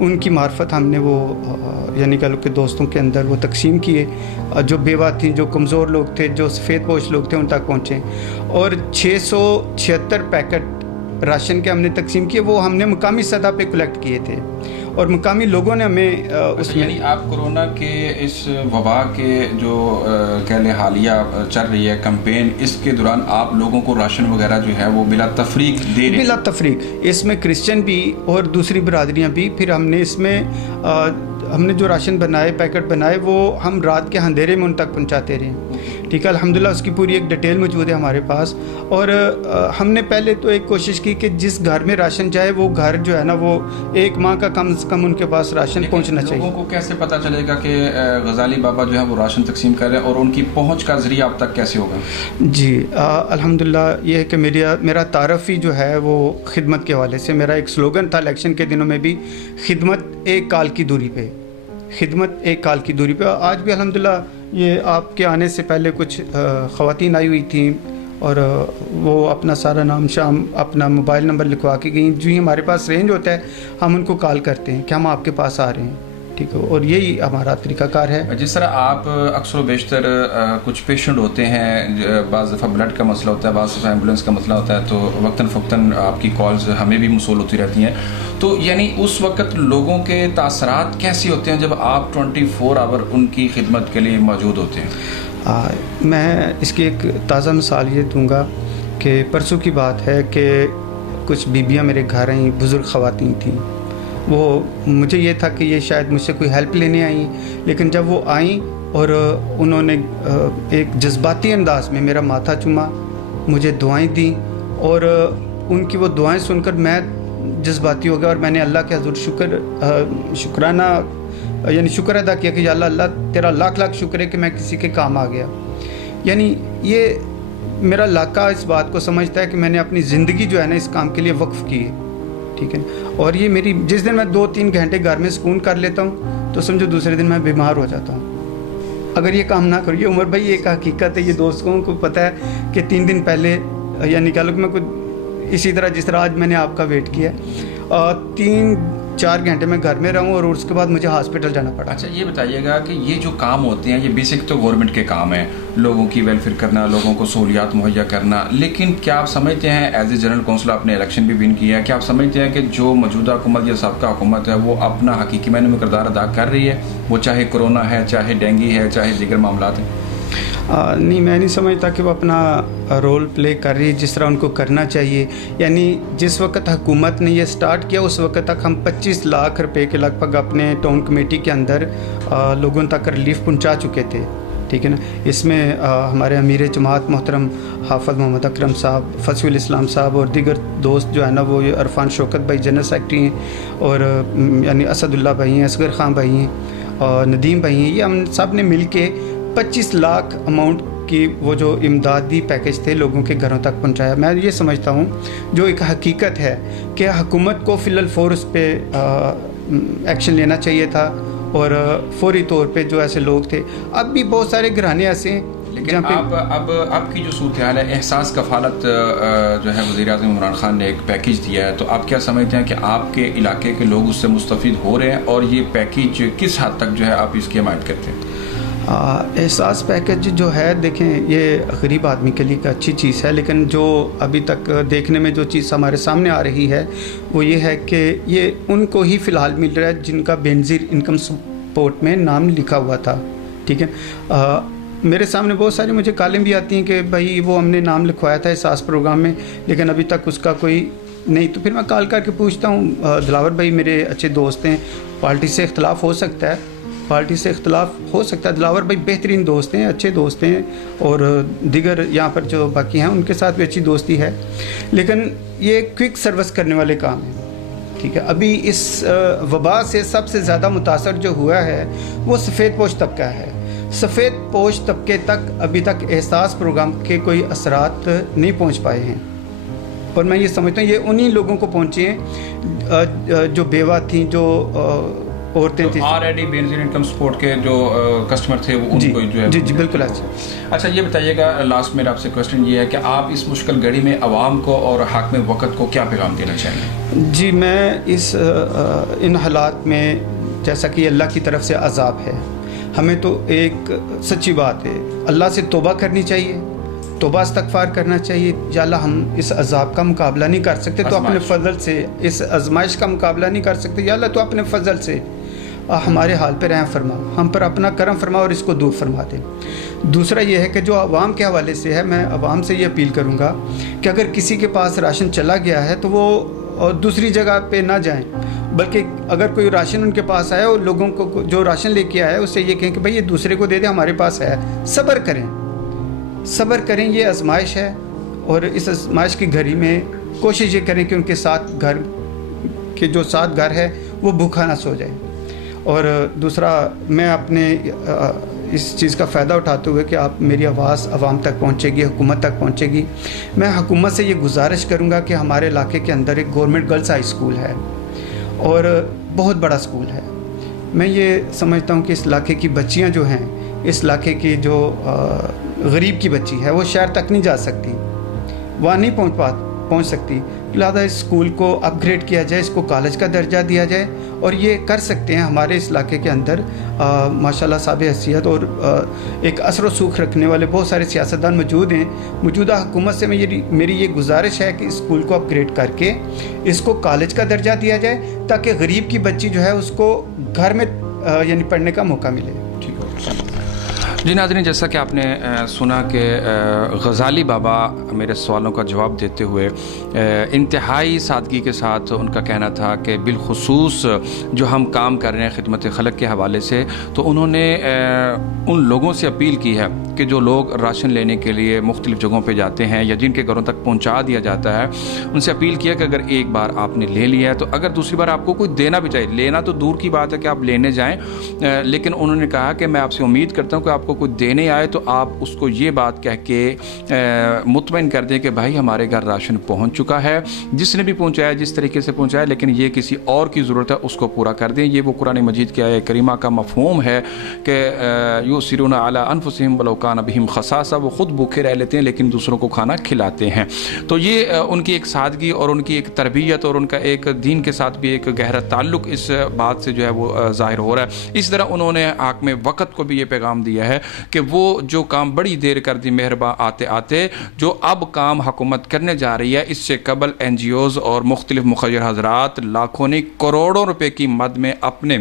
ان کی معرفت ہم نے وہ یعنی کہ لوگ کے دوستوں کے اندر وہ تقسیم کیے، جو بیوہ تھیں، جو کمزور لوگ تھے، جو سفید پوش لوگ تھے، ان تک پہنچے، اور 676 پیکٹ راشن کے ہم نے تقسیم کیے، وہ ہم نے مقامی سطح پہ کلیکٹ کیے تھے، اور مقامی لوگوں نے ہمیں اس میں یعنی آپ کورونا کے اس وبا کے جو کہہ لیں حالیہ چل رہی ہے کمپین، اس کے دوران آپ لوگوں کو راشن وغیرہ جو ہے وہ بلا تفریق دے رہے ہیں؟ بلا تفریق، اس میں کرسچن بھی اور دوسری برادریاں بھی، پھر ہم نے اس میں ہم نے جو راشن بنائے، پیکٹ بنائے، وہ ہم رات کے اندھیرے میں ان تک پہنچاتے رہے، ٹھیک ہے، الحمدللہ اس کی پوری ایک ڈیٹیل موجود ہے ہمارے پاس، اور ہم نے پہلے تو ایک کوشش کی کہ جس گھر میں راشن جائے وہ گھر جو ہے نا وہ 1 ماہ کا کم سے کم ان کے پاس راشن پہنچنا چاہیے۔ لوگوں کو کیسے پتہ چلے گا کہ غزالی بابا جو ہے وہ راشن تقسیم کر رہے ہیں، اور ان کی پہنچ کا ذریعہ آپ تک کیسے ہوگا؟ جی الحمدللہ یہ ہے کہ میرا تعارف ہی جو ہے وہ خدمت کے حوالے سے، میرا ایک سلوگن تھا الیکشن کے دنوں میں بھی، خدمت 1 کال کی دوری پہ، خدمت 1 کال کی دوری پہ۔ آج بھی الحمدللہ یہ آپ کے آنے سے پہلے کچھ خواتین آئی ہوئی تھیں، اور وہ اپنا سارا نام شام اپنا موبائل نمبر لکھوا کے گئیں، جو ہی ہمارے پاس رینج ہوتا ہے ہم ان کو کال کرتے ہیں کہ ہم آپ کے پاس آ رہے ہیں، ٹھیک ہے، اور یہی ہمارا طریقہ کار ہے۔ جس طرح آپ اکثر و بیشتر کچھ پیشنٹ ہوتے ہیں، بعض دفعہ بلڈ کا مسئلہ ہوتا ہے، بعض دفعہ ایمبولینس کا مسئلہ ہوتا ہے، تو وقتاً فوقتاً آپ کی کالز ہمیں بھی موصول ہوتی رہتی ہیں، تو یعنی اس وقت لوگوں کے تاثرات کیسی ہوتے ہیں جب آپ 24 آور ان کی خدمت کے لیے موجود ہوتے ہیں؟ میں اس کی ایک تازہ مثال یہ دوں گا کہ پرسوں کی بات ہے کہ کچھ بیبیاں میرے گھر آئیں، بزرگ خواتین تھیں، وہ مجھے یہ تھا کہ یہ شاید مجھ سے کوئی ہیلپ لینے آئیں، لیکن جب وہ آئیں اور انہوں نے ایک جذباتی انداز میں میرا ماتھا چوما، مجھے دعائیں دیں، اور ان کی وہ دعائیں سن کر میں جذباتی ہو گیا، اور میں نے اللہ کے حضور شکرانہ یعنی شکر ادا کیا کہ یا اللہ تیرا لاکھ لاکھ شکر ہے کہ میں کسی کے کام آ گیا۔ یعنی یہ میرا علاقہ اس بات کو سمجھتا ہے کہ میں نے اپنی زندگی جو ہے نا اس کام کے لیے وقف کی ہے، ٹھیک ہے، اور یہ میری جس دن میں 2-3 گھنٹے گھر میں سکون کر لیتا ہوں تو سمجھو دوسرے دن میں بیمار ہو جاتا ہوں اگر یہ کام نہ کروں۔ یہ عمر بھائی ایک حقیقت ہے، یہ دوستوں کو پتہ ہے کہ 3 دن پہلے یعنی کہہ لو کہ میں کچھ اسی طرح جس طرح آج میں نے آپ کا ویٹ کیا 3-4 گھنٹے میں گھر میں رہوں اور اس کے بعد مجھے ہاسپٹل جانا پڑا۔ اچھا یہ بتائیے گا کہ یہ جو کام ہوتے ہیں یہ بیسک تو گورنمنٹ کے کام ہیں، لوگوں کی ویلفیئر کرنا، لوگوں کو سہولیات مہیا کرنا، لیکن کیا آپ سمجھتے ہیں ایز اے جنرل کونسل آپ نے الیکشن بھی ون کیا ہے، کیا آپ سمجھتے ہیں کہ جو موجودہ حکومت یا سابقہ حکومت ہے وہ اپنا حقیقی معنی میں کردار ادا کر رہی ہے، وہ چاہے کرونا ہے، چاہے ڈینگی ہے، چاہے دیگر معاملات ہیں؟ نہیں، میں نہیں سمجھتا کہ وہ اپنا رول پلے کر رہی ہے جس طرح ان کو کرنا چاہیے۔ یعنی جس وقت حکومت نے یہ سٹارٹ کیا اس وقت تک ہم 25 لاکھ روپے کے لگ بھگ اپنے ٹاؤن کمیٹی کے اندر لوگوں تک ریلیف پہنچا چکے تھے، ٹھیک ہے نا۔ اس میں ہمارے امیر جماعت محترم حافظ محمد اکرم صاحب، فصیح الاسلام صاحب اور دیگر دوست جو ہے نا وہ عرفان شوکت بھائی جنرل سیکرٹری ہیں، اور یعنی اسد اللہ بھائی ہیں، اصغر خان بھائی ہیں، اور ندیم بھائی ہیں، یہ ہم سب نے مل کے 25 لاکھ اماؤنٹ کی وہ جو امدادی پیکج تھے لوگوں کے گھروں تک پہنچایا۔ میں یہ سمجھتا ہوں جو ایک حقیقت ہے کہ حکومت کو فی الفور اس پہ ایکشن لینا چاہیے تھا، اور فوری طور پہ جو ایسے لوگ تھے، اب بھی بہت سارے گھرانے ایسے ہیں۔ لیکن اب کی جو صورتحال ہے، احساس کفالت جو ہے وزیر اعظم عمران خان نے ایک پیکیج دیا ہے، تو آپ کیا سمجھتے ہیں کہ آپ کے علاقے کے لوگ اس سے مستفید ہو رہے ہیں، اور یہ پیکیج کس حد تک جو ہے آپ اس کی حمایت کرتے ہیں؟ احساس پیکج جو ہے، دیکھیں یہ غریب آدمی کے لیے اچھی چیز ہے، لیکن جو ابھی تک دیکھنے میں جو چیز ہمارے سامنے آ رہی ہے وہ یہ ہے کہ یہ ان کو ہی فی الحال مل رہا ہے جن کا بینظیر انکم سپورٹ میں نام لکھا ہوا تھا، ٹھیک ہے۔ میرے سامنے بہت ساری مجھے کالیں بھی آتی ہیں کہ بھائی وہ ہم نے نام لکھوایا تھا احساس پروگرام میں، لیکن ابھی تک اس کا کوئی نہیں۔ تو پھر میں کال کر کے پوچھتا ہوں، دلاور بھائی میرے اچھے دوست ہیں، پارٹی سے اختلاف ہو سکتا ہے، دلاور بھائی بہترین دوست ہیں، اچھے دوست ہیں، اور دیگر یہاں پر جو باقی ہیں ان کے ساتھ بھی اچھی دوستی ہے، لیکن یہ کوئک سروس کرنے والے کام ہیں، ٹھیک ہے۔ ابھی اس وبا سے سب سے زیادہ متاثر جو ہوا ہے وہ سفید پوش طبقہ ہے۔ سفید پوش طبقے تک ابھی تک احساس پروگرام کے کوئی اثرات نہیں پہنچ پائے ہیں، اور میں یہ سمجھتا ہوں یہ انہی لوگوں کو پہنچے ہیں جو بیوہ تھیں، جو عورتیں تھیں. آلریڈی بے نظیر انکم سپورٹ کے جو کسٹمر تھے وہ ان کو جو ہے جی بالکل ایسا. اچھا یہ بتائیے گا لاسٹ میرا آپ سے کویسچن یہ ہے کہ آپ اس مشکل گھڑی میں عوام کو اور حاکم وقت کو کیا پیغام دینا چاہیں گے؟ جی میں ان حالات میں جیسا کہ اللہ کی طرف سے عذاب ہے, ہمیں تو ایک سچی بات ہے اللہ سے توبہ کرنی چاہیے, توبہ استغفار کرنا چاہیے. یا اللہ ہم اس عذاب کا مقابلہ نہیں کر سکتے تو اپنے فضل سے, اس آزمائش کا مقابلہ نہیں کر سکتے, یا اللہ تو اپنے فضل سے ہمارے حال پہ رحم فرما, ہم پر اپنا کرم فرما اور اس کو دور فرما دے. دوسرا یہ ہے کہ جو عوام کے حوالے سے ہے, میں عوام سے یہ اپیل کروں گا کہ اگر کسی کے پاس راشن چلا گیا ہے تو وہ دوسری جگہ پہ نہ جائیں, بلکہ اگر کوئی راشن ان کے پاس آیا اور لوگوں کو جو راشن لے کے آیا اس سے یہ کہیں کہ بھائی یہ دوسرے کو دے دیں, ہمارے پاس ہے. صبر کریں, یہ آزمائش ہے, اور اس آزمائش کی گھڑی میں کوشش یہ کریں کہ ان کے ساتھ گھر کے جو ساتھ گھر ہے وہ بھوکا نہ سو جائے. اور دوسرا میں اپنے اس چیز کا فائدہ اٹھاتے ہوئے کہ آپ میری آواز عوام تک پہنچے گی, حکومت تک پہنچے گی, میں حکومت سے یہ گزارش کروں گا کہ ہمارے علاقے کے اندر ایک گورنمنٹ گرلز ہائی اسکول ہے اور بہت بڑا اسکول ہے. میں یہ سمجھتا ہوں کہ اس علاقے کی بچیاں جو ہیں, اس علاقے کی جو غریب کی بچی ہے وہ شہر تک نہیں جا سکتی, وہاں نہیں پہنچ سکتی, لہذا اس اسکول کو اپ گریڈ کیا جائے, اس کو کالج کا درجہ دیا جائے. اور یہ کر سکتے ہیں ہمارے اس علاقے کے اندر ماشاءاللہ صاحب حیثیت اور ایک اثر و سوکھ رکھنے والے بہت سارے سیاستدان موجود ہیں. موجودہ حکومت سے میری یہ گزارش ہے کہ اس اسکول کو اپ گریڈ کر کے اس کو کالج کا درجہ دیا جائے تاکہ غریب کی بچی جو ہے اس کو گھر میں یعنی پڑھنے کا موقع ملے. ٹھیک ہے جی ناظرین, جیسا کہ آپ نے سنا کہ غزالی بابا میرے سوالوں کا جواب دیتے ہوئے انتہائی سادگی کے ساتھ ان کا کہنا تھا کہ بالخصوص جو ہم کام کر رہے ہیں خدمت خلق کے حوالے سے, تو انہوں نے ان لوگوں سے اپیل کی ہے کہ جو لوگ راشن لینے کے لیے مختلف جگہوں پہ جاتے ہیں یا جن کے گھروں تک پہنچا دیا جاتا ہے, ان سے اپیل کیا کہ اگر ایک بار آپ نے لے لیا ہے تو اگر دوسری بار آپ کو کوئی دینا بھی چاہیے, لینا تو دور کی بات ہے کہ آپ لینے جائیں, لیکن انہوں نے کہا کہ میں آپ سے امید کرتا ہوں کہ آپ کو کوئی دینے آئے تو آپ اس کو یہ بات کہہ کے مطمئن کر دیں کہ بھائی ہمارے گھر راشن پہنچ چکا ہے, جس نے بھی پہنچایا جس طریقے سے پہنچایا, لیکن یہ کسی اور کی ضرورت ہے اس کو پورا کر دیں. یہ وہ قرآن مجید کی آیت کریمہ کا مفہوم ہے کہ یؤثرون علی انفسہم ولو کان بہم خصاصہ, وہ خود بھوکے رہ لیتے ہیں لیکن دوسروں کو کھانا کھلاتے ہیں. تو یہ ان کی ایک سادگی اور ان کی ایک تربیت اور ان کا ایک دین کے ساتھ بھی ایک گہرا تعلق اس بات سے جو ہے وہ ظاہر ہو رہا ہے. اس طرح انہوں نے حاکم وقت کو بھی یہ پیغام دیا ہے کہ وہ جو کام بڑی دیر کر دی مہرباں آتے آتے, جو اب کام حکومت کرنے جا رہی ہے, اس سے قبل این جی اوز اور مختلف مخیر حضرات لاکھوں نہیں کروڑوں روپے کی مد میں اپنے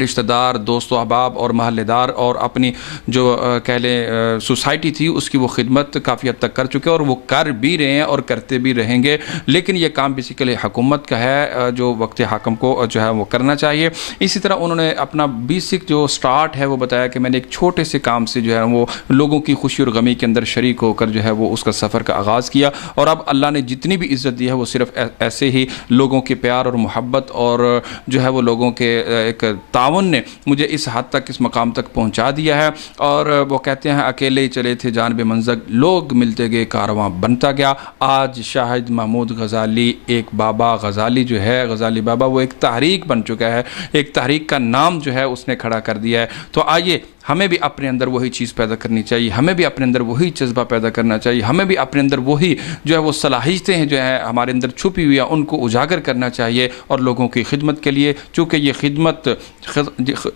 رشتہ دار, دوست و احباب اور محلے دار اور اپنی جو کہہ لیں سوسائٹی تھی اس کی وہ خدمت کافی حد تک کر چکے اور وہ کر بھی رہے ہیں اور کرتے بھی رہیں گے. لیکن یہ کام بیسیکلی حکومت کا ہے جو وقت حاکم کو جو ہے وہ کرنا چاہیے. اسی طرح انہوں نے اپنا بیسک جو سٹارٹ ہے وہ بتایا کہ میں نے ایک چھوٹے سے کام سے جو ہے وہ لوگوں کی خوشی اور غمی کے اندر شریک ہو کر جو ہے وہ اس کا سفر کا آغاز کیا, اور اب اللہ نے جتنی بھی عزت دی ہے وہ صرف ایسے ہی لوگوں کے پیار اور محبت اور جو ہے وہ لوگوں کے ایک تعاون نے مجھے اس حد تک اس مقام تک پہنچا دیا ہے. اور وہ کہتے ہیں اکیلے ہی چلے تھے جانب منزل, لوگ ملتے گئے کارواں بنتا گیا. آج شاہد محمود غزالی ایک بابا غزالی جو ہے, غزالی بابا وہ ایک تحریک بن چکا ہے, ایک تحریک کا نام جو ہے اس نے کھڑا کر دیا ہے. تو آئیے ہمیں بھی اپنے اندر وہی چیز پیدا کرنی چاہیے, ہمیں بھی اپنے اندر وہی جذبہ پیدا کرنا چاہیے, ہمیں بھی اپنے اندر وہی جو ہے وہ صلاحیتیں ہیں جو ہے ہمارے اندر چھپی ہوئی ہیں ان کو اجاگر کرنا چاہیے, اور لوگوں کی خدمت کے لیے. چونکہ یہ خدمت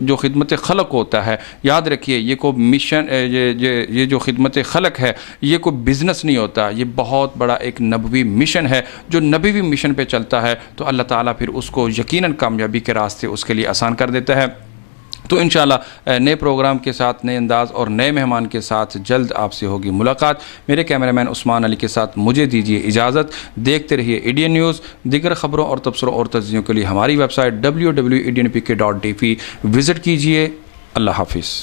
جو خدمت خلق ہوتا ہے, یاد رکھیے یہ کوئی مشن, یہ جو خدمت خلق ہے یہ کوئی بزنس نہیں ہوتا, یہ بہت بڑا ایک نبوی مشن ہے. جو نبوی مشن پہ چلتا ہے تو اللہ تعالیٰ پھر اس کو یقیناً کامیابی کے راستے اس کے لیے آسان کر دیتا ہے. تو انشاءاللہ نئے پروگرام کے ساتھ, نئے انداز اور نئے مہمان کے ساتھ جلد آپ سے ہوگی ملاقات. میرے کیمرہ مین عثمان علی کے ساتھ مجھے دیجیے اجازت. دیکھتے رہیے ایڈین نیوز. دیگر خبروں اور تبصروں اور تجزیوں کے لیے ہماری ویب سائٹ www.ednpk.tv وزٹ کیجیے. اللہ حافظ.